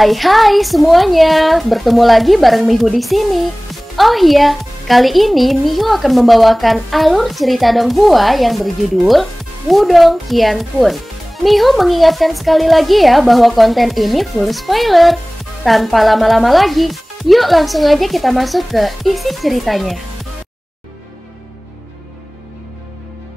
Hai semuanya, bertemu lagi bareng Mihu di sini. Oh iya, kali ini Mihu akan membawakan alur cerita Donghua yang berjudul Wudong Qiankun. Mihu mengingatkan sekali lagi ya bahwa konten ini full spoiler. Tanpa lama-lama lagi, yuk langsung aja kita masuk ke isi ceritanya.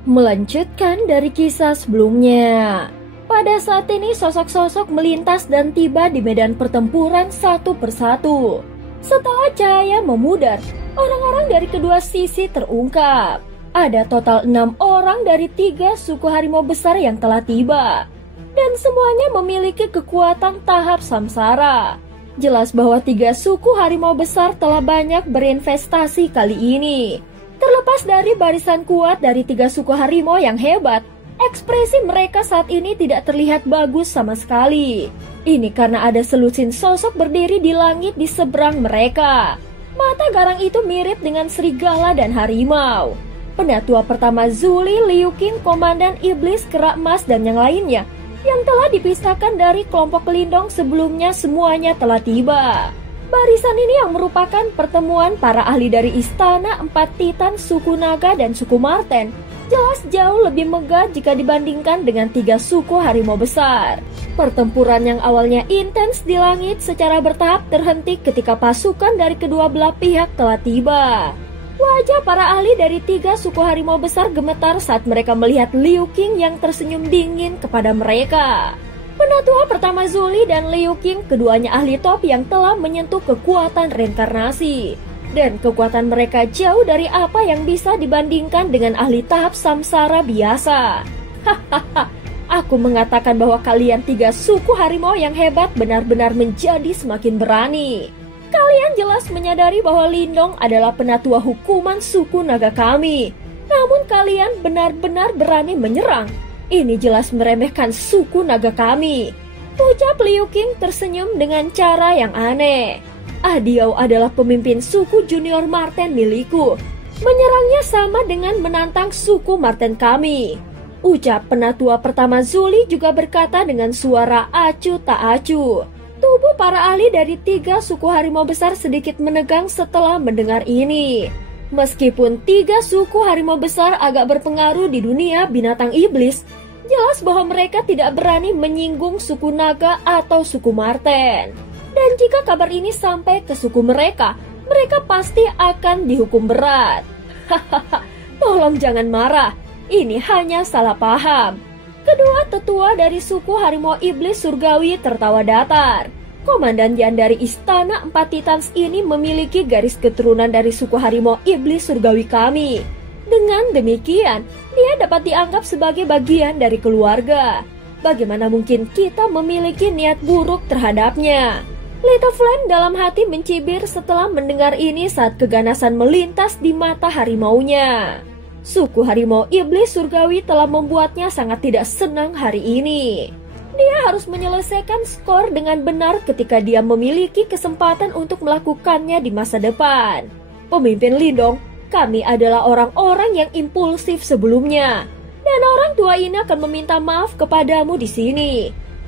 Melanjutkan dari kisah sebelumnya. Pada saat ini sosok-sosok melintas dan tiba di medan pertempuran satu persatu. Setelah cahaya memudar, orang-orang dari kedua sisi terungkap. Ada total 6 orang dari 3 suku harimau besar yang telah tiba. Dan semuanya memiliki kekuatan tahap samsara. Jelas bahwa 3 suku harimau besar telah banyak berinvestasi kali ini. Terlepas dari barisan kuat dari 3 suku harimau yang hebat, ekspresi mereka saat ini tidak terlihat bagus sama sekali. Ini karena ada selusin sosok berdiri di langit di seberang mereka. Mata garang itu mirip dengan serigala dan harimau. Penatua pertama Zuli, Liu Qing, Komandan Iblis, Kerak Emas, dan yang lainnya yang telah dipisahkan dari kelompok Lindong sebelumnya semuanya telah tiba. Barisan ini yang merupakan pertemuan para ahli dari istana 4 titan suku naga dan suku marten jelas jauh lebih megah jika dibandingkan dengan 3 suku harimau besar. Pertempuran yang awalnya intens di langit secara bertahap terhenti ketika pasukan dari kedua belah pihak telah tiba. Wajah para ahli dari 3 suku harimau besar gemetar saat mereka melihat Liu Qing yang tersenyum dingin kepada mereka. Penatua pertama Zuli dan Liu Qing, keduanya ahli top yang telah menyentuh kekuatan reinkarnasi. Dan kekuatan mereka jauh dari apa yang bisa dibandingkan dengan ahli tahap samsara biasa. Hahaha, aku mengatakan bahwa kalian 3 suku harimau yang hebat benar-benar menjadi semakin berani. Kalian jelas menyadari bahwa Lindong adalah penatua hukuman suku naga kami. Namun kalian benar-benar berani menyerang. Ini jelas meremehkan suku naga kami. Ucap Liu Qing tersenyum dengan cara yang aneh. Diau adalah pemimpin suku junior marten milikku. Menyerangnya sama dengan menantang suku marten kami. Ucap penatua pertama Zuli juga berkata dengan suara acuh tak acuh. Tubuh para ahli dari 3 suku harimau besar sedikit menegang setelah mendengar ini. Meskipun 3 suku harimau besar agak berpengaruh di dunia binatang iblis, jelas bahwa mereka tidak berani menyinggung suku naga atau suku marten. Dan jika kabar ini sampai ke suku mereka, mereka pasti akan dihukum berat. Hahaha, tolong jangan marah. Ini hanya salah paham. Kedua tetua dari suku harimau iblis surgawi tertawa datar. Komandan Yan dari istana 4 titans ini memiliki garis keturunan dari suku harimau iblis surgawi kami. Dengan demikian, dia dapat dianggap sebagai bagian dari keluarga. Bagaimana mungkin kita memiliki niat buruk terhadapnya? Little Flame dalam hati mencibir setelah mendengar ini saat keganasan melintas di mata harimaunya. Suku harimau iblis surgawi telah membuatnya sangat tidak senang hari ini. Dia harus menyelesaikan skor dengan benar ketika dia memiliki kesempatan untuk melakukannya di masa depan. Pemimpin Lindong, kami adalah orang-orang yang impulsif sebelumnya. Dan orang tua ini akan meminta maaf kepadamu di sini.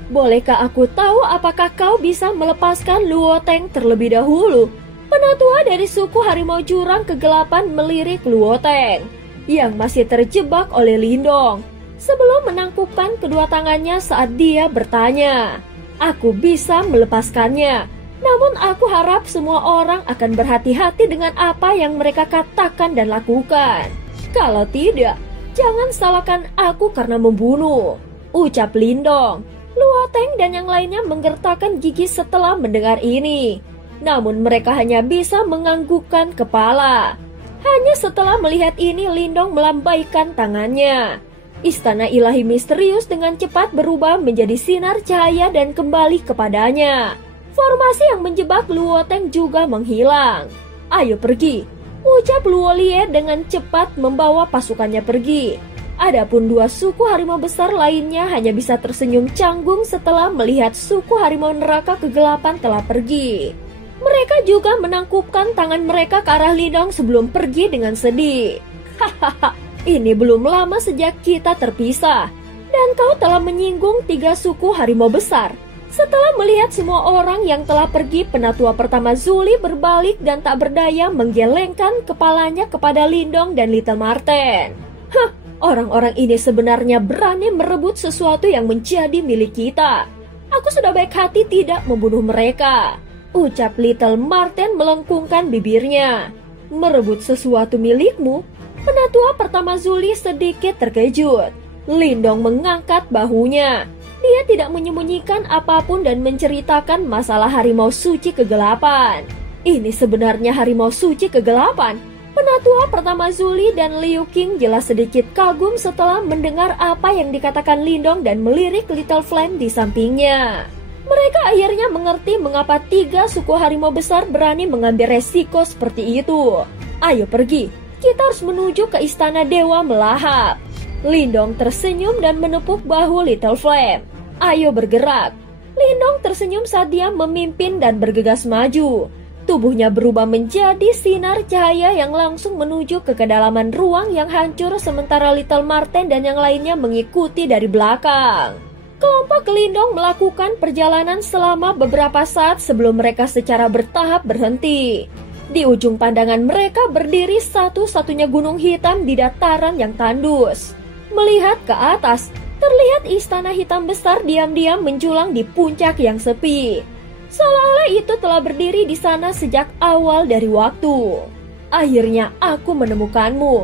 Bolehkah aku tahu apakah kau bisa melepaskan Luoteng terlebih dahulu? Penatua dari suku harimau jurang kegelapan melirik Luoteng yang masih terjebak oleh Lindong sebelum menangkupkan kedua tangannya saat dia bertanya, "Aku bisa melepaskannya, namun aku harap semua orang akan berhati-hati dengan apa yang mereka katakan dan lakukan. Kalau tidak, jangan salahkan aku karena membunuh," ucap Lindong. Luoteng dan yang lainnya menggertakkan gigi setelah mendengar ini. Namun mereka hanya bisa menganggukkan kepala. Hanya setelah melihat ini Lindong melambaikan tangannya. Istana ilahi misterius dengan cepat berubah menjadi sinar cahaya dan kembali kepadanya. Formasi yang menjebak Luoteng juga menghilang. "Ayo pergi," ucap Luolie dengan cepat membawa pasukannya pergi. Adapun 2 suku harimau besar lainnya hanya bisa tersenyum canggung setelah melihat suku harimau neraka kegelapan telah pergi. Mereka juga menangkupkan tangan mereka ke arah Lindong sebelum pergi dengan sedih. "Hahaha, ini belum lama sejak kita terpisah. Dan kau telah menyinggung 3 suku harimau besar. Setelah melihat semua orang yang telah pergi, penatua pertama Zuli berbalik dan tak berdaya menggelengkan kepalanya kepada Lindong dan Little Marten. Hah, orang-orang ini sebenarnya berani merebut sesuatu yang menjadi milik kita. Aku sudah baik hati tidak membunuh mereka, ucap Little Marten melengkungkan bibirnya. Merebut sesuatu milikmu? Penatua pertama Zuli sedikit terkejut. Lindong mengangkat bahunya. Dia tidak menyembunyikan apapun dan menceritakan masalah harimau suci kegelapan. Ini sebenarnya harimau suci kegelapan. Penatua pertama Zuli dan Liu Qing jelas sedikit kagum setelah mendengar apa yang dikatakan Lindong dan melirik Little Flame di sampingnya. Mereka akhirnya mengerti mengapa 3 suku harimau besar berani mengambil resiko seperti itu. Ayo pergi, kita harus menuju ke istana Dewa Melahap. Lindong tersenyum dan menepuk bahu Little Flame. Ayo bergerak. Lindong tersenyum saat dia memimpin dan bergegas maju. Tubuhnya berubah menjadi sinar cahaya yang langsung menuju ke kedalaman ruang yang hancur, sementara Little Marten dan yang lainnya mengikuti dari belakang. Kelompok Lindong melakukan perjalanan selama beberapa saat sebelum mereka secara bertahap berhenti. Di ujung pandangan mereka berdiri satu-satunya gunung hitam di dataran yang tandus. Melihat ke atas, terlihat istana hitam besar diam-diam menjulang di puncak yang sepi. Seolah-olah itu telah berdiri di sana sejak awal dari waktu. Akhirnya aku menemukanmu.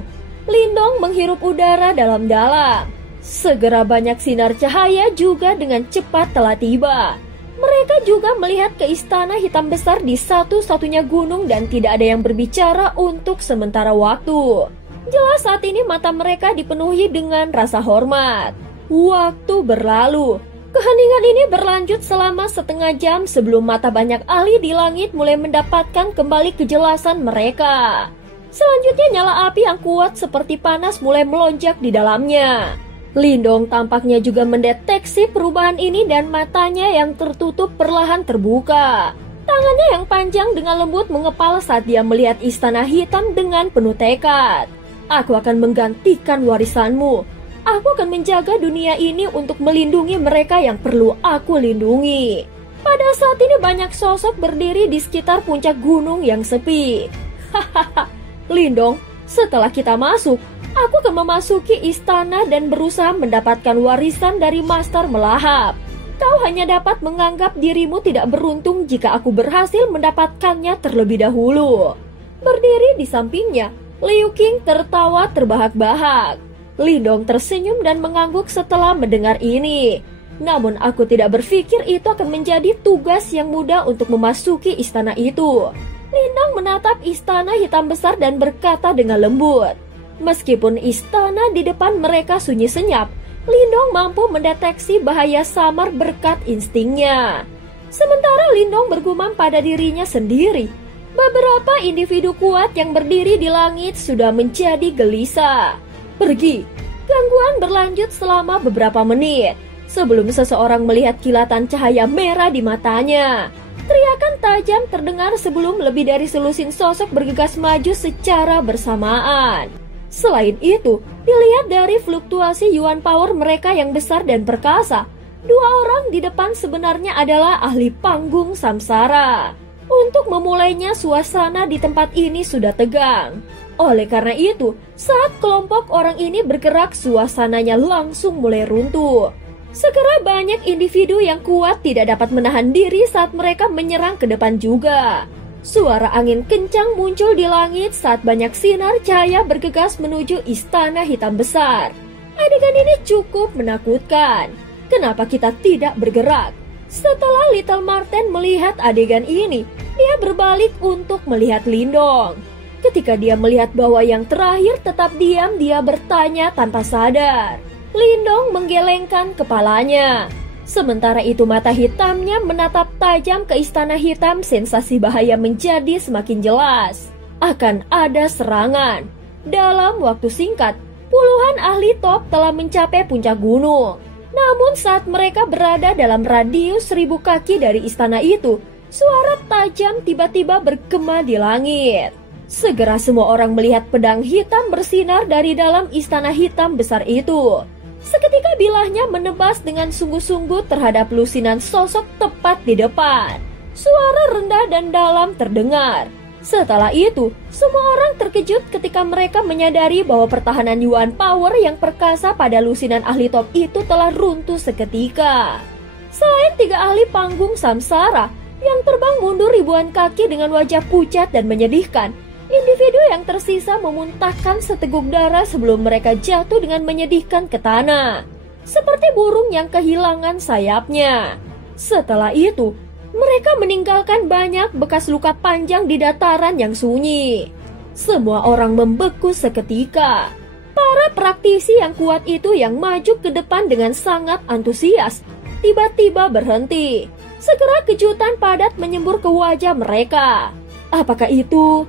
Lindong menghirup udara dalam-dalam. Segera banyak sinar cahaya juga dengan cepat telah tiba. Mereka juga melihat ke istana hitam besar di satu-satunya gunung dan tidak ada yang berbicara untuk sementara waktu. Jelas saat ini mata mereka dipenuhi dengan rasa hormat. Waktu berlalu. Keheningan ini berlanjut selama setengah jam sebelum mata banyak ahli di langit mulai mendapatkan kembali kejelasan mereka. Selanjutnya nyala api yang kuat seperti panas mulai melonjak di dalamnya. Lindong tampaknya juga mendeteksi perubahan ini dan matanya yang tertutup perlahan terbuka. Tangannya yang panjang dengan lembut mengepal saat dia melihat istana hitam dengan penuh tekad. Aku akan menggantikan warisanmu. Aku akan menjaga dunia ini untuk melindungi mereka yang perlu aku lindungi. Pada saat ini banyak sosok berdiri di sekitar puncak gunung yang sepi. Hahaha, Lindong, setelah kita masuk, aku akan memasuki istana dan berusaha mendapatkan warisan dari Master Melahap. Kau hanya dapat menganggap dirimu tidak beruntung jika aku berhasil mendapatkannya terlebih dahulu. Berdiri di sampingnya, Liu Qing tertawa terbahak-bahak. Lindong tersenyum dan mengangguk setelah mendengar ini. Namun aku tidak berpikir itu akan menjadi tugas yang mudah untuk memasuki istana itu. Lindong menatap istana hitam besar dan berkata dengan lembut. Meskipun istana di depan mereka sunyi senyap, Lindong mampu mendeteksi bahaya samar berkat instingnya. Sementara Lindong bergumam pada dirinya sendiri. Beberapa individu kuat yang berdiri di langit sudah menjadi gelisah. Pergi. Gangguan berlanjut selama beberapa menit sebelum seseorang melihat kilatan cahaya merah di matanya. Teriakan tajam terdengar sebelum lebih dari selusin sosok bergegas maju secara bersamaan. Selain itu, dilihat dari fluktuasi yuan power mereka yang besar dan perkasa, 2 orang di depan sebenarnya adalah ahli panggung samsara. Untuk memulainya, suasana di tempat ini sudah tegang. Oleh karena itu, saat kelompok orang ini bergerak, suasananya langsung mulai runtuh. Segera banyak individu yang kuat tidak dapat menahan diri saat mereka menyerang ke depan juga. Suara angin kencang muncul di langit saat banyak sinar cahaya bergegas menuju istana hitam besar. Adegan ini cukup menakutkan. Kenapa kita tidak bergerak? Setelah Little Marten melihat adegan ini, dia berbalik untuk melihat Lindong. Ketika dia melihat bahwa yang terakhir tetap diam, dia bertanya tanpa sadar. Lindong menggelengkan kepalanya. Sementara itu mata hitamnya menatap tajam ke istana hitam, sensasi bahaya menjadi semakin jelas. Akan ada serangan. Dalam waktu singkat, puluhan ahli top telah mencapai puncak gunung. Namun saat mereka berada dalam radius 1000 kaki dari istana itu, suara tajam tiba-tiba bergema di langit. Segera semua orang melihat pedang hitam bersinar dari dalam istana hitam besar itu. Seketika bilahnya menebas dengan sungguh-sungguh terhadap lusinan sosok tepat di depan. Suara rendah dan dalam terdengar. Setelah itu, semua orang terkejut ketika mereka menyadari bahwa pertahanan Yuan Power yang perkasa pada lusinan ahli top itu telah runtuh seketika. Selain 3 ahli panggung samsara yang terbang mundur ribuan kaki dengan wajah pucat dan menyedihkan, individu yang tersisa memuntahkan seteguk darah sebelum mereka jatuh dengan menyedihkan ke tanah, seperti burung yang kehilangan sayapnya. Setelah itu, mereka meninggalkan banyak bekas luka panjang di dataran yang sunyi. Semua orang membeku seketika. Para praktisi yang kuat itu yang maju ke depan dengan sangat antusias, tiba-tiba berhenti. Segera kejutan padat menyembur ke wajah mereka. Apakah itu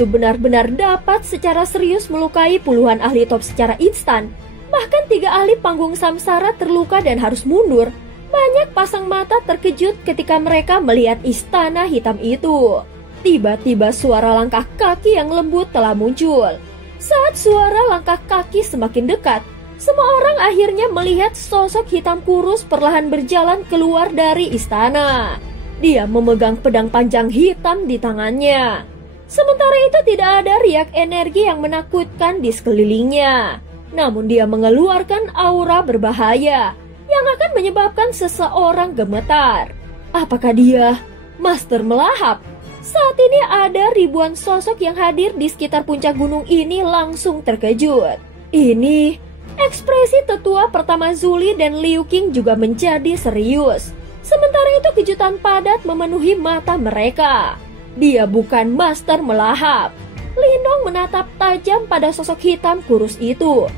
benar-benar dapat secara serius melukai puluhan ahli top secara instan? Bahkan 3 ahli panggung samsara terluka dan harus mundur. Banyak pasang mata terkejut ketika mereka melihat istana hitam itu. Tiba-tiba suara langkah kaki yang lembut telah muncul. Saat suara langkah kaki semakin dekat, semua orang akhirnya melihat sosok hitam kurus perlahan berjalan keluar dari istana. Dia memegang pedang panjang hitam di tangannya. Sementara itu tidak ada riak energi yang menakutkan di sekelilingnya. Namun dia mengeluarkan aura berbahaya yang akan menyebabkan seseorang gemetar. Apakah dia Master Melahap? Saat ini ada ribuan sosok yang hadir di sekitar puncak gunung ini langsung terkejut. Ini ekspresi tetua pertama Zuli dan Liu Qing juga menjadi serius. Sementara itu kejutan padat memenuhi mata mereka. Dia bukan Master Melahap. Lindong menatap tajam pada sosok hitam kurus itu.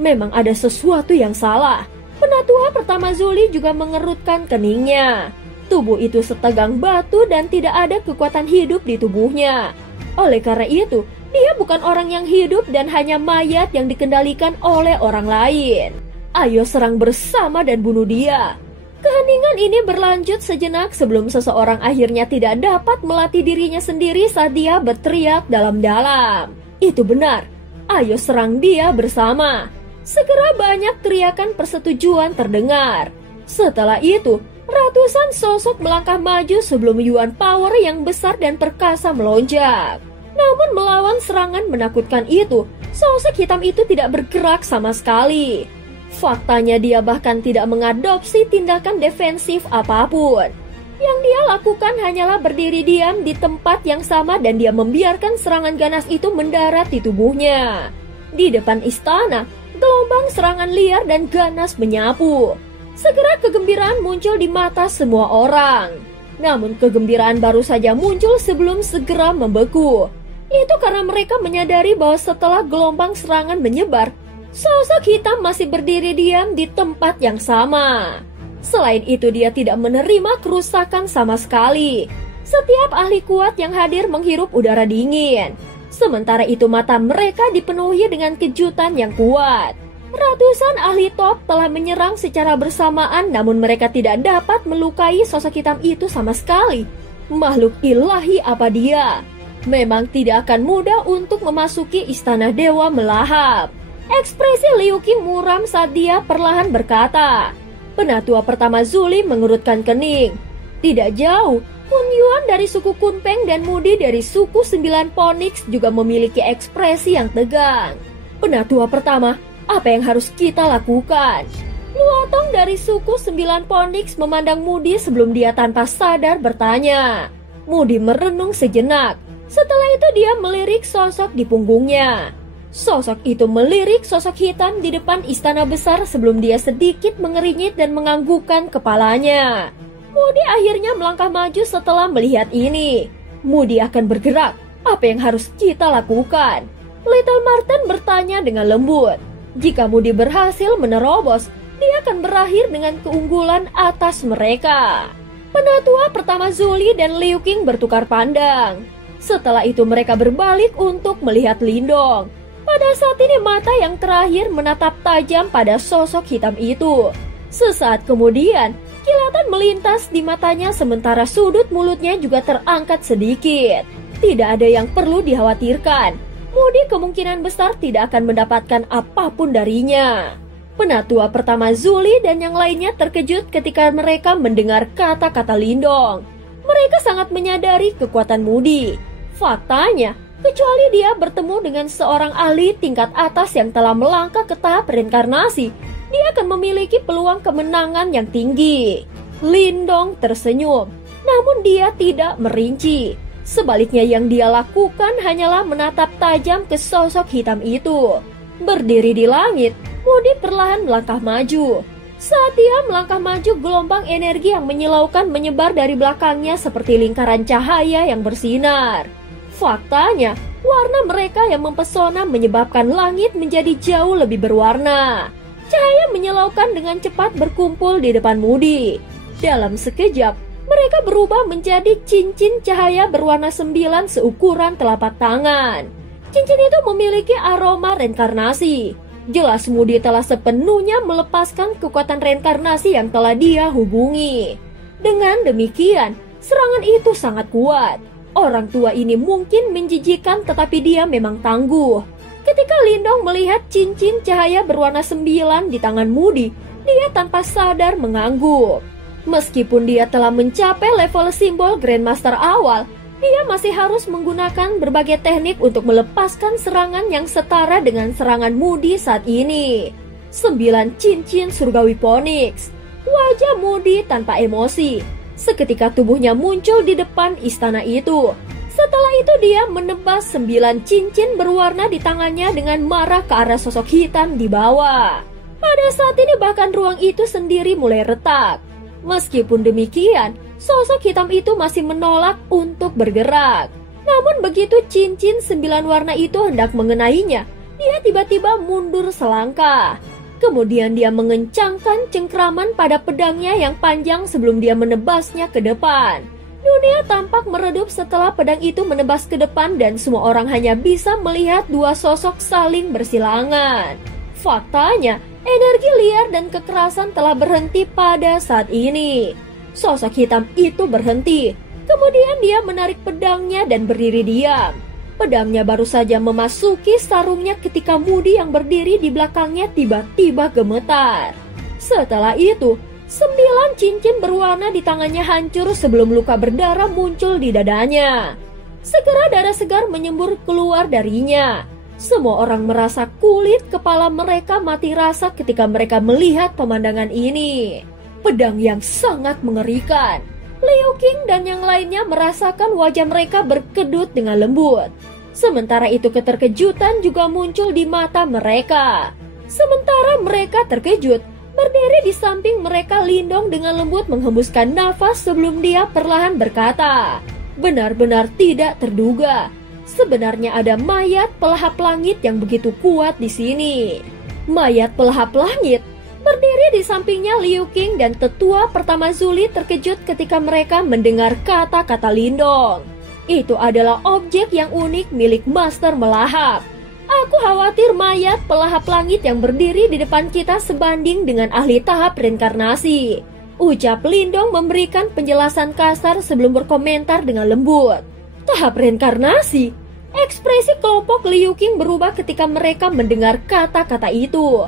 Memang ada sesuatu yang salah. Penatua pertama Zuli juga mengerutkan keningnya. Tubuh itu setegang batu dan tidak ada kekuatan hidup di tubuhnya. Oleh karena itu, dia bukan orang yang hidup dan hanya mayat yang dikendalikan oleh orang lain. Ayo serang bersama dan bunuh dia. Keheningan ini berlanjut sejenak sebelum seseorang akhirnya tidak dapat melatih dirinya sendiri saat dia berteriak dalam-dalam. Itu benar, ayo serang dia bersama. Segera banyak teriakan persetujuan terdengar. Setelah itu, ratusan sosok melangkah maju sebelum Yuan Power yang besar dan perkasa melonjak. Namun melawan serangan menakutkan itu, sosok hitam itu tidak bergerak sama sekali. Faktanya dia bahkan tidak mengadopsi tindakan defensif apapun. Yang dia lakukan hanyalah berdiri diam di tempat yang sama dan dia membiarkan serangan ganas itu mendarat di tubuhnya. Di depan istana, gelombang serangan liar dan ganas menyapu. Segera kegembiraan muncul di mata semua orang. Namun kegembiraan baru saja muncul sebelum segera membeku. Itu karena mereka menyadari bahwa setelah gelombang serangan menyebar, sosok hitam masih berdiri diam di tempat yang sama. Selain itu dia tidak menerima kerusakan sama sekali. Setiap ahli kuat yang hadir menghirup udara dingin. Sementara itu mata mereka dipenuhi dengan kejutan yang kuat. Ratusan ahli top telah menyerang secara bersamaan namun mereka tidak dapat melukai sosok hitam itu sama sekali. Makhluk ilahi apa dia? Memang tidak akan mudah untuk memasuki istana Dewa Melahap. Ekspresi Liu Qing muram saat dia perlahan berkata. Penatua pertama Zuli mengerutkan kening. Tidak jauh, Kun Yuan dari suku Kunpeng dan Mudi dari suku 9 Ponix juga memiliki ekspresi yang tegang. Penatua pertama, apa yang harus kita lakukan? Luotong dari suku 9 Ponix memandang Mudi sebelum dia tanpa sadar bertanya. Mudi merenung sejenak. Setelah itu dia melirik sosok di punggungnya. Sosok itu melirik sosok hitam di depan istana besar sebelum dia sedikit mengeringit dan menganggukkan kepalanya. Mudi akhirnya melangkah maju setelah melihat ini. Mudi akan bergerak. Apa yang harus kita lakukan? Little Marten bertanya dengan lembut. Jika Mudi berhasil menerobos, dia akan berakhir dengan keunggulan atas mereka. Penatua pertama Zuli dan Liu Qing bertukar pandang. Setelah itu mereka berbalik untuk melihat Lindong. Pada saat ini mata yang terakhir menatap tajam pada sosok hitam itu. Sesaat kemudian, kilatan melintas di matanya sementara sudut mulutnya juga terangkat sedikit. Tidak ada yang perlu dikhawatirkan. Mudi kemungkinan besar tidak akan mendapatkan apapun darinya. Penatua pertama Zuli dan yang lainnya terkejut ketika mereka mendengar kata-kata Lindong. Mereka sangat menyadari kekuatan Moody. Faktanya, kecuali dia bertemu dengan seorang ahli tingkat atas yang telah melangkah ke tahap reinkarnasi, dia akan memiliki peluang kemenangan yang tinggi. Lindong tersenyum, namun dia tidak merinci. Sebaliknya yang dia lakukan hanyalah menatap tajam ke sosok hitam itu. Berdiri di langit, Moody perlahan melangkah maju. Saat dia melangkah maju, gelombang energi yang menyilaukan menyebar dari belakangnya seperti lingkaran cahaya yang bersinar. Faktanya, warna mereka yang mempesona menyebabkan langit menjadi jauh lebih berwarna. Cahaya menyilaukan dengan cepat berkumpul di depan Moody. Dalam sekejap, mereka berubah menjadi cincin cahaya berwarna 9 seukuran telapak tangan. Cincin itu memiliki aroma reinkarnasi. Jelas Moody telah sepenuhnya melepaskan kekuatan reinkarnasi yang telah dia hubungi. Dengan demikian, serangan itu sangat kuat. Orang tua ini mungkin menjijikan, tetapi dia memang tangguh. Ketika Lindong melihat cincin cahaya berwarna 9 di tangan Moody, dia tanpa sadar mengangguk. Meskipun dia telah mencapai level simbol Grandmaster awal, dia masih harus menggunakan berbagai teknik untuk melepaskan serangan yang setara dengan serangan Moody saat ini. 9 cincin surgawi Phoenix. Wajah Moody tanpa emosi. Seketika tubuhnya muncul di depan istana itu. Setelah itu dia menebas 9 cincin berwarna di tangannya dengan marah ke arah sosok hitam di bawah. Pada saat ini bahkan ruang itu sendiri mulai retak. Meskipun demikian, sosok hitam itu masih menolak untuk bergerak. Namun begitu cincin 9 warna itu hendak mengenainya, dia tiba-tiba mundur selangkah. Kemudian dia mengencangkan cengkraman pada pedangnya yang panjang sebelum dia menebasnya ke depan. Dunia tampak meredup setelah pedang itu menebas ke depan dan semua orang hanya bisa melihat dua sosok saling bersilangan. Faktanya, energi liar dan kekerasan telah berhenti pada saat ini. Sosok hitam itu berhenti. Kemudian dia menarik pedangnya dan berdiri diam. Pedangnya baru saja memasuki sarungnya ketika Moody yang berdiri di belakangnya tiba-tiba gemetar. Setelah itu, 9 cincin berwarna di tangannya hancur sebelum luka berdarah muncul di dadanya. Segera darah segar menyembur keluar darinya. Semua orang merasa kulit kepala mereka mati rasa ketika mereka melihat pemandangan ini. Pedang yang sangat mengerikan. Liu Qing dan yang lainnya merasakan wajah mereka berkedut dengan lembut. Sementara itu keterkejutan juga muncul di mata mereka. Sementara mereka terkejut, berdiri di samping mereka Lindong dengan lembut menghembuskan nafas sebelum dia perlahan berkata, "Benar-benar tidak terduga. Sebenarnya ada mayat pelahap langit yang begitu kuat di sini." Mayat pelahap langit? Berdiri di sampingnya Liu Qing dan tetua pertama Zuli terkejut ketika mereka mendengar kata-kata Lindong. Itu adalah objek yang unik milik Master Melahap. Aku khawatir mayat pelahap langit yang berdiri di depan kita sebanding dengan ahli tahap reinkarnasi. Ucap Lindong memberikan penjelasan kasar sebelum berkomentar dengan lembut. Tahap reinkarnasi? Ekspresi kelompok Liu Qing berubah ketika mereka mendengar kata-kata itu.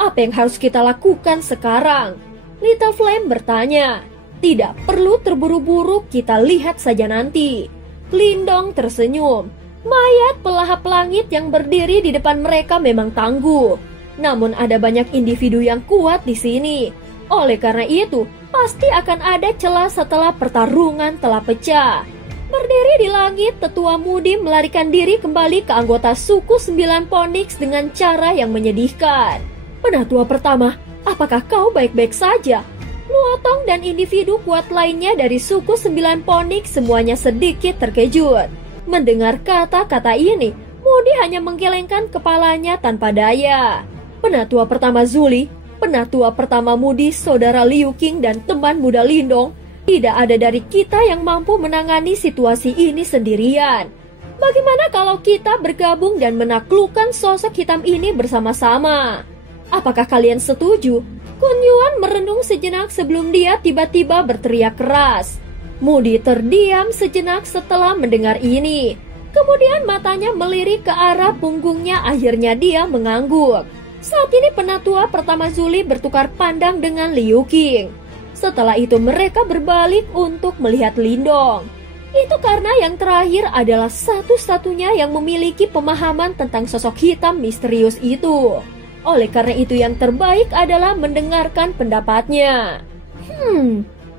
Apa yang harus kita lakukan sekarang? Little Flame bertanya. Tidak perlu terburu-buru, kita lihat saja nanti. Lindong tersenyum. Mayat pelahap langit yang berdiri di depan mereka memang tangguh. Namun ada banyak individu yang kuat di sini. Oleh karena itu, pasti akan ada celah setelah pertarungan telah pecah. Berdiri di langit, tetua Moody melarikan diri kembali ke anggota suku 9 Phoenix dengan cara yang menyedihkan. Penatua pertama, apakah kau baik-baik saja? Luotong dan individu kuat lainnya dari suku 9 Phoenix semuanya sedikit terkejut. Mendengar kata-kata ini, Moody hanya menggelengkan kepalanya tanpa daya. Penatua pertama Zuli, penatua pertama Moody, saudara Liu Qing dan teman muda Lindong, tidak ada dari kita yang mampu menangani situasi ini sendirian. Bagaimana kalau kita bergabung dan menaklukkan sosok hitam ini bersama-sama? Apakah kalian setuju? Kun Yuan merenung sejenak sebelum dia tiba-tiba berteriak keras. Moody terdiam sejenak setelah mendengar ini. Kemudian matanya melirik ke arah punggungnya, akhirnya dia mengangguk. Saat ini penatua pertama Zuli bertukar pandang dengan Liu Qing. Setelah itu mereka berbalik untuk melihat Lindong. Itu karena yang terakhir adalah satu-satunya yang memiliki pemahaman tentang sosok hitam misterius itu. Oleh karena itu yang terbaik adalah mendengarkan pendapatnya.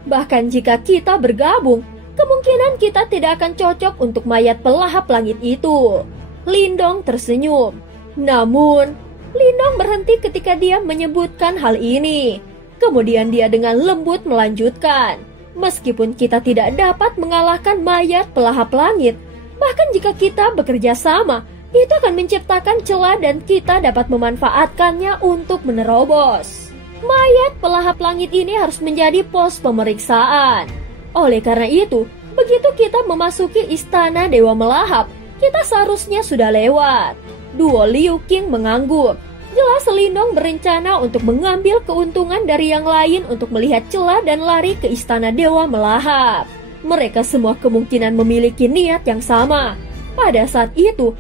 Bahkan jika kita bergabung, kemungkinan kita tidak akan cocok untuk mayat pelahap langit itu. Lindong tersenyum. Namun, Lindong berhenti ketika dia menyebutkan hal ini. Kemudian dia dengan lembut melanjutkan. Meskipun kita tidak dapat mengalahkan mayat pelahap langit, bahkan jika kita bekerja sama, itu akan menciptakan celah dan kita dapat memanfaatkannya untuk menerobos. Mayat pelahap langit ini harus menjadi pos pemeriksaan. Oleh karena itu, begitu kita memasuki istana Dewa Melahap, kita seharusnya sudah lewat. Duo Liu Qing mengangguk. Jelas Lindong berencana untuk mengambil keuntungan dari yang lain untuk melihat celah dan lari ke istana Dewa Melahap. Mereka semua kemungkinan memiliki niat yang sama. Pada saat itu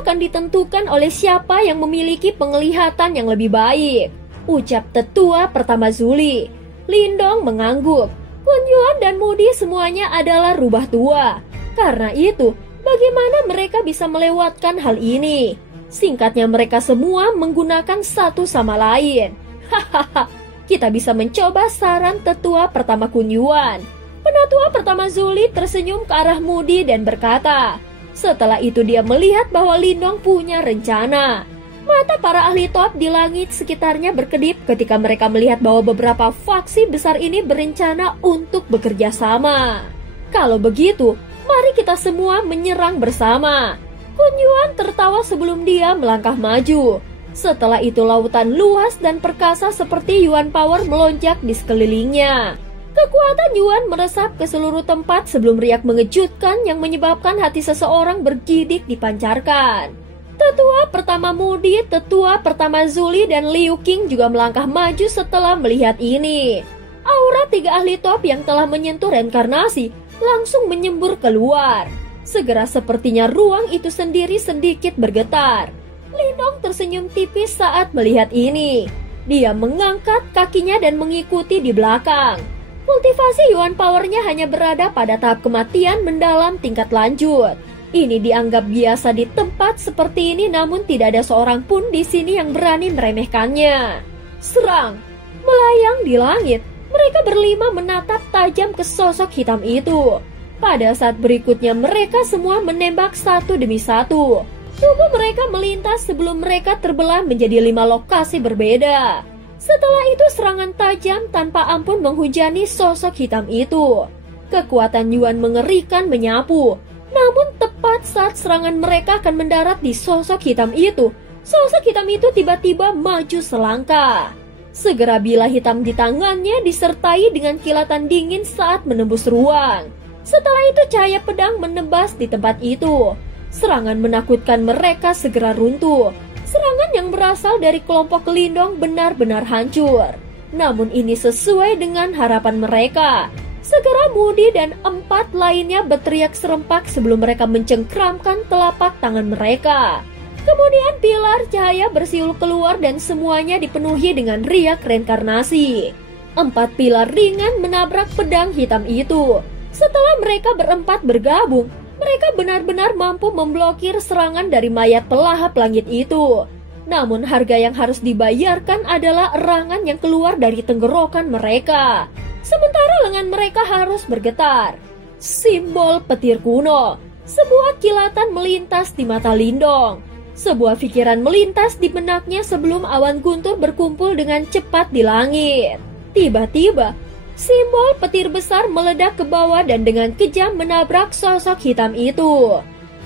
akan ditentukan oleh siapa yang memiliki penglihatan yang lebih baik, ucap tetua pertama Zuli. Lindong mengangguk. Kun Yuan dan Moody semuanya adalah rubah tua. Karena itu, bagaimana mereka bisa melewatkan hal ini? Singkatnya mereka semua menggunakan satu sama lain. Hahaha, kita bisa mencoba saran tetua pertama Kun Yuan. Penatua pertama Zuli tersenyum ke arah Moody dan berkata. Setelah itu dia melihat bahwa Lindong punya rencana. Mata para ahli top di langit sekitarnya berkedip ketika mereka melihat bahwa beberapa faksi besar ini berencana untuk bekerja sama. Kalau begitu, mari kita semua menyerang bersama. Kun Yuan tertawa sebelum dia melangkah maju. Setelah itu lautan luas dan perkasa seperti Yuan Power melonjak di sekelilingnya. Kekuatan Yuan meresap ke seluruh tempat sebelum riak mengejutkan yang menyebabkan hati seseorang bergidik dipancarkan. Tetua pertama Moody, tetua pertama Zuli, dan Liu Qing juga melangkah maju setelah melihat ini. Aura tiga ahli top yang telah menyentuh reinkarnasi langsung menyembur keluar. Segera sepertinya ruang itu sendiri sedikit bergetar. Lindong tersenyum tipis saat melihat ini. Dia mengangkat kakinya dan mengikuti di belakang. Kultivasi Yuan Power-nya hanya berada pada tahap kematian mendalam tingkat lanjut. Ini dianggap biasa di tempat seperti ini, namun tidak ada seorang pun di sini yang berani meremehkannya. Serang! Melayang di langit, mereka berlima menatap tajam ke sosok hitam itu. Pada saat berikutnya mereka semua menembak satu demi satu. Tubuh mereka melintas sebelum mereka terbelah menjadi 5 lokasi berbeda. Setelah itu serangan tajam tanpa ampun menghujani sosok hitam itu. Kekuatan Yuan mengerikan menyapu. Namun tepat saat serangan mereka akan mendarat di sosok hitam itu, sosok hitam itu tiba-tiba maju selangkah. Segera bilah hitam di tangannya disertai dengan kilatan dingin saat menembus ruang. Setelah itu cahaya pedang menebas di tempat itu. Serangan menakutkan mereka segera runtuh. Serangan yang berasal dari kelompok Lindong benar-benar hancur. Namun ini sesuai dengan harapan mereka. Segera Moody dan 4 lainnya berteriak serempak sebelum mereka mencengkramkan telapak tangan mereka. Kemudian pilar cahaya bersiul keluar dan semuanya dipenuhi dengan riak reinkarnasi. 4 pilar ringan menabrak pedang hitam itu. Setelah mereka berempat bergabung, mereka benar-benar mampu memblokir serangan dari mayat pelahap langit itu. Namun harga yang harus dibayarkan adalah erangan yang keluar dari tenggorokan mereka. Sementara lengan mereka harus bergetar. Simbol petir kuno. Sebuah kilatan melintas di mata Lindong. Sebuah pikiran melintas di benaknya sebelum awan guntur berkumpul dengan cepat di langit. Tiba-tiba, simbol petir besar meledak ke bawah dan dengan kejam menabrak sosok hitam itu.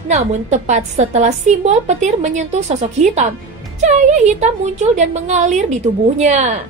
Namun tepat setelah simbol petir menyentuh sosok hitam, cahaya hitam muncul dan mengalir di tubuhnya.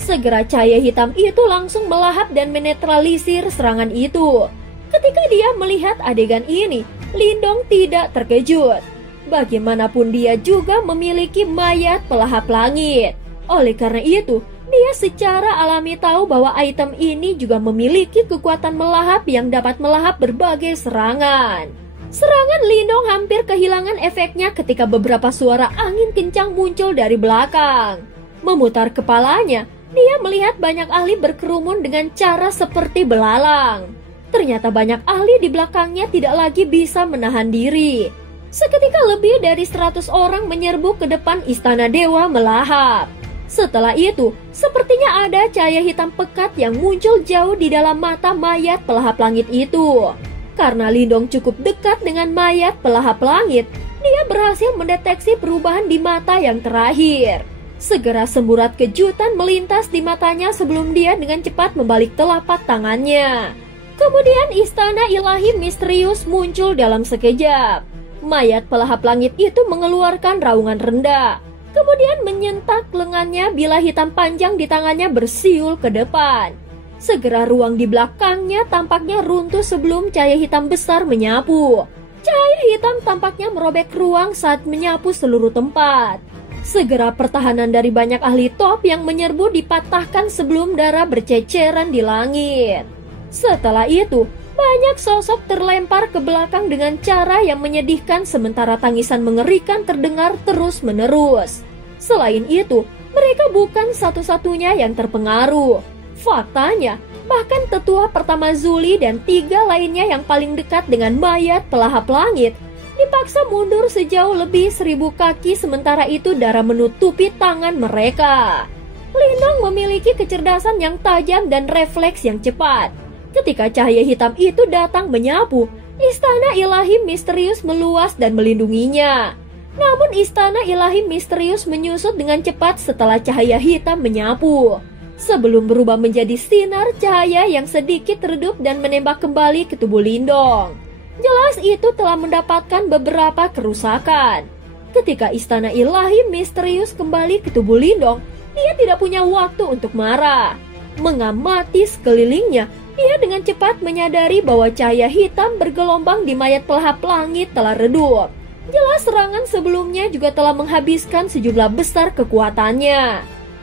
Segera cahaya hitam itu langsung melahap dan menetralisir serangan itu. Ketika dia melihat adegan ini, Lindong tidak terkejut. Bagaimanapun dia juga memiliki mayat pelahap langit. Oleh karena itu, dia secara alami tahu bahwa item ini juga memiliki kekuatan melahap yang dapat melahap berbagai serangan. Serangan Lindong hampir kehilangan efeknya ketika beberapa suara angin kencang muncul dari belakang. Memutar kepalanya, dia melihat banyak ahli berkerumun dengan cara seperti belalang. Ternyata banyak ahli di belakangnya tidak lagi bisa menahan diri. Seketika lebih dari 100 orang menyerbu ke depan Istana Dewa Melahap. Setelah itu, sepertinya ada cahaya hitam pekat yang muncul jauh di dalam mata mayat pelahap langit itu. Karena Lindong cukup dekat dengan mayat pelahap langit, dia berhasil mendeteksi perubahan di mata yang terakhir. Segera semburat kejutan melintas di matanya sebelum dia dengan cepat membalik telapak tangannya. Kemudian istana ilahi misterius muncul dalam sekejap. Mayat pelahap langit itu mengeluarkan raungan rendah, kemudian menyentak lengannya bila hitam panjang di tangannya bersiul ke depan. Segera ruang di belakangnya tampaknya runtuh sebelum cahaya hitam besar menyapu. Cahaya hitam tampaknya merobek ruang saat menyapu seluruh tempat. Segera pertahanan dari banyak ahli top yang menyerbu dipatahkan sebelum darah berceceran di langit. Setelah itu, banyak sosok terlempar ke belakang dengan cara yang menyedihkan sementara tangisan mengerikan terdengar terus-menerus. Selain itu, mereka bukan satu-satunya yang terpengaruh. Faktanya, bahkan tetua pertama Zuli dan 3 lainnya yang paling dekat dengan mayat pelahap langit dipaksa mundur sejauh lebih 1000 kaki sementara itu darah menutupi tangan mereka. Lindong memiliki kecerdasan yang tajam dan refleks yang cepat. Ketika cahaya hitam itu datang menyapu, istana ilahi misterius meluas dan melindunginya. Namun istana ilahi misterius menyusut dengan cepat setelah cahaya hitam menyapu. Sebelum berubah menjadi sinar cahaya yang sedikit redup dan menembak kembali ke tubuh Lindong. Jelas itu telah mendapatkan beberapa kerusakan. Ketika istana ilahi misterius kembali ke tubuh Lindong, dia tidak punya waktu untuk marah. Mengamati sekelilingnya, dia dengan cepat menyadari bahwa cahaya hitam bergelombang di mayat pelahap langit telah redup. Jelas serangan sebelumnya juga telah menghabiskan sejumlah besar kekuatannya.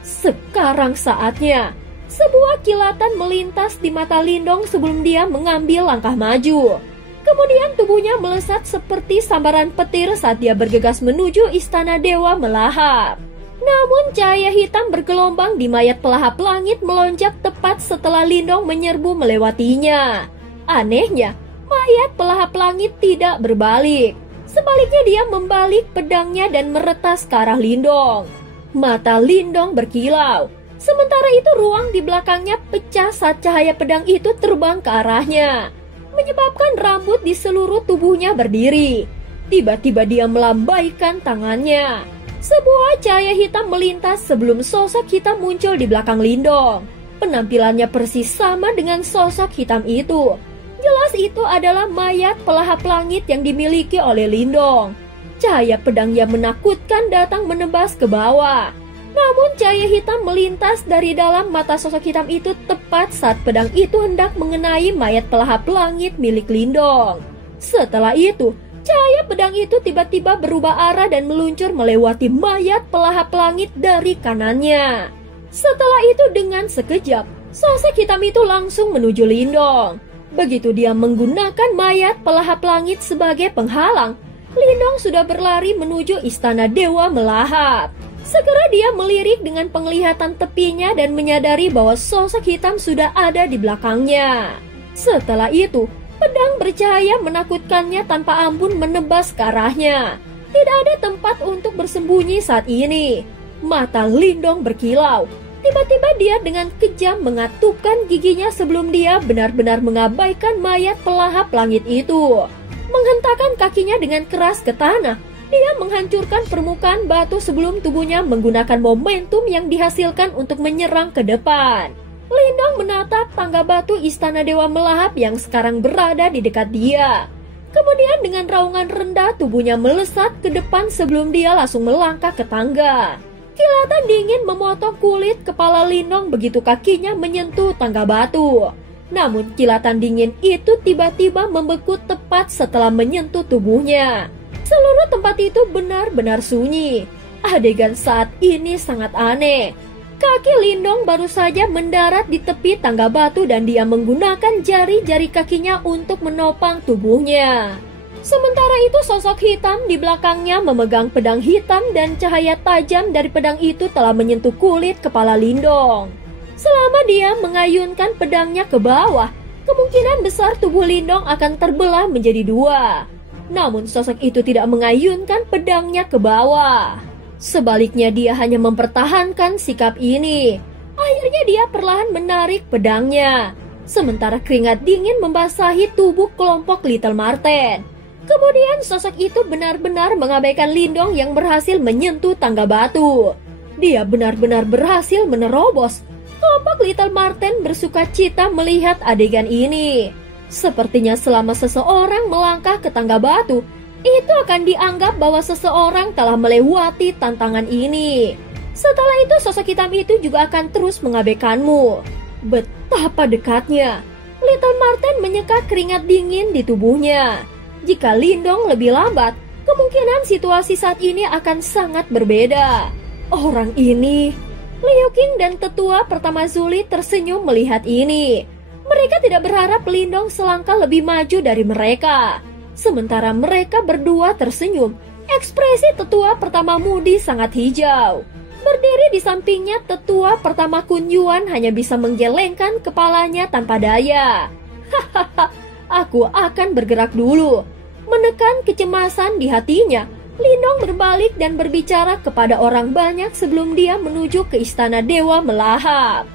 Sekarang saatnya. Sebuah kilatan melintas di mata Lindong sebelum dia mengambil langkah maju. Kemudian tubuhnya melesat seperti sambaran petir saat dia bergegas menuju istana Dewa Melahap. Namun cahaya hitam bergelombang di mayat pelahap langit melonjak tepat setelah Lindong menyerbu melewatinya. Anehnya, mayat pelahap langit tidak berbalik. Sebaliknya dia membalik pedangnya dan meretas ke arah Lindong. Mata Lindong berkilau. Sementara itu ruang di belakangnya pecah saat cahaya pedang itu terbang ke arahnya, menyebabkan rambut di seluruh tubuhnya berdiri. Tiba-tiba dia melambaikan tangannya. Sebuah cahaya hitam melintas sebelum sosok hitam muncul di belakang Lindong. Penampilannya persis sama dengan sosok hitam itu. Jelas itu adalah mayat pelahap langit yang dimiliki oleh Lindong. Cahaya pedang yang menakutkan datang menebas ke bawah. Namun cahaya hitam melintas dari dalam mata sosok hitam itu tepat saat pedang itu hendak mengenai mayat pelahap langit milik Lindong. Setelah itu, cahaya pedang itu tiba-tiba berubah arah dan meluncur melewati mayat pelahap langit dari kanannya. Setelah itu dengan sekejap, sosok hitam itu langsung menuju Lindong. Begitu dia menggunakan mayat pelahap langit sebagai penghalang, Lindong sudah berlari menuju istana Dewa Melahap. Segera dia melirik dengan penglihatan tepinya dan menyadari bahwa sosok hitam sudah ada di belakangnya. Setelah itu, pedang bercahaya menakutkannya tanpa ampun menebas ke arahnya. Tidak ada tempat untuk bersembunyi saat ini. Mata Lindong berkilau. Tiba-tiba dia dengan kejam mengatupkan giginya sebelum dia benar-benar mengabaikan mayat pelahap langit itu. Menghentakkan kakinya dengan keras ke tanah. Dia menghancurkan permukaan batu sebelum tubuhnya menggunakan momentum yang dihasilkan untuk menyerang ke depan. Lindong menatap tangga batu istana Dewa Melahap yang sekarang berada di dekat dia. Kemudian dengan raungan rendah tubuhnya melesat ke depan sebelum dia langsung melangkah ke tangga. Kilatan dingin memotong kulit kepala Lindong begitu kakinya menyentuh tangga batu. Namun kilatan dingin itu tiba-tiba membeku tepat setelah menyentuh tubuhnya. Seluruh tempat itu benar-benar sunyi. Adegan saat ini sangat aneh. Kaki Lindong baru saja mendarat di tepi tangga batu dan dia menggunakan jari-jari kakinya untuk menopang tubuhnya. Sementara itu sosok hitam di belakangnya memegang pedang hitam dan cahaya tajam dari pedang itu telah menyentuh kulit kepala Lindong. Selama dia mengayunkan pedangnya ke bawah, kemungkinan besar tubuh Lindong akan terbelah menjadi dua. Namun sosok itu tidak mengayunkan pedangnya ke bawah. Sebaliknya dia hanya mempertahankan sikap ini. Akhirnya dia perlahan menarik pedangnya. Sementara keringat dingin membasahi tubuh kelompok Little Marten. Kemudian sosok itu benar-benar mengabaikan Lindong yang berhasil menyentuh tangga batu. Dia benar-benar berhasil menerobos. Kelompok Little Marten bersuka cita melihat adegan ini. Sepertinya selama seseorang melangkah ke tangga batu, itu akan dianggap bahwa seseorang telah melewati tantangan ini. Setelah itu sosok hitam itu juga akan terus mengabaikanmu. Betapa dekatnya. Little Marten menyeka keringat dingin di tubuhnya. Jika Lindong lebih lambat, kemungkinan situasi saat ini akan sangat berbeda. Orang ini, Liu Qing dan tetua pertama Zuli tersenyum melihat ini. Mereka tidak berharap Lindong selangkah lebih maju dari mereka. Sementara mereka berdua tersenyum, ekspresi tetua pertama Mudi sangat hijau. Berdiri di sampingnya tetua pertama Kun Yuan hanya bisa menggelengkan kepalanya tanpa daya. Hahaha, aku akan bergerak dulu. Menekan kecemasan di hatinya, Lindong berbalik dan berbicara kepada orang banyak sebelum dia menuju ke istana Dewa Melahap.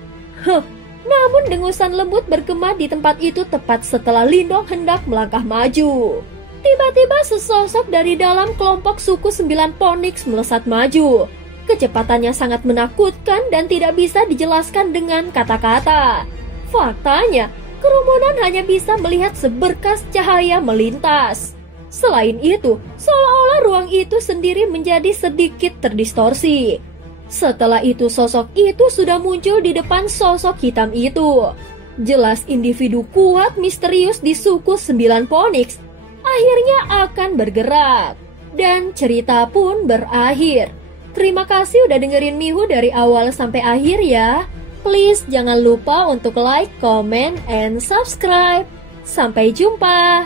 Namun dengusan lembut bergema di tempat itu tepat setelah Lindong hendak melangkah maju. Tiba-tiba sesosok dari dalam kelompok suku 9 Phoenix melesat maju. Kecepatannya sangat menakutkan dan tidak bisa dijelaskan dengan kata-kata. Faktanya, kerumunan hanya bisa melihat seberkas cahaya melintas. Selain itu, seolah-olah ruang itu sendiri menjadi sedikit terdistorsi. Setelah itu sosok itu sudah muncul di depan sosok hitam itu. Jelas individu kuat misterius di suku 9 Phoenix akhirnya akan bergerak. Dan cerita pun berakhir. Terima kasih udah dengerin Mihu dari awal sampai akhir ya. Please jangan lupa untuk like, comment, and subscribe. Sampai jumpa.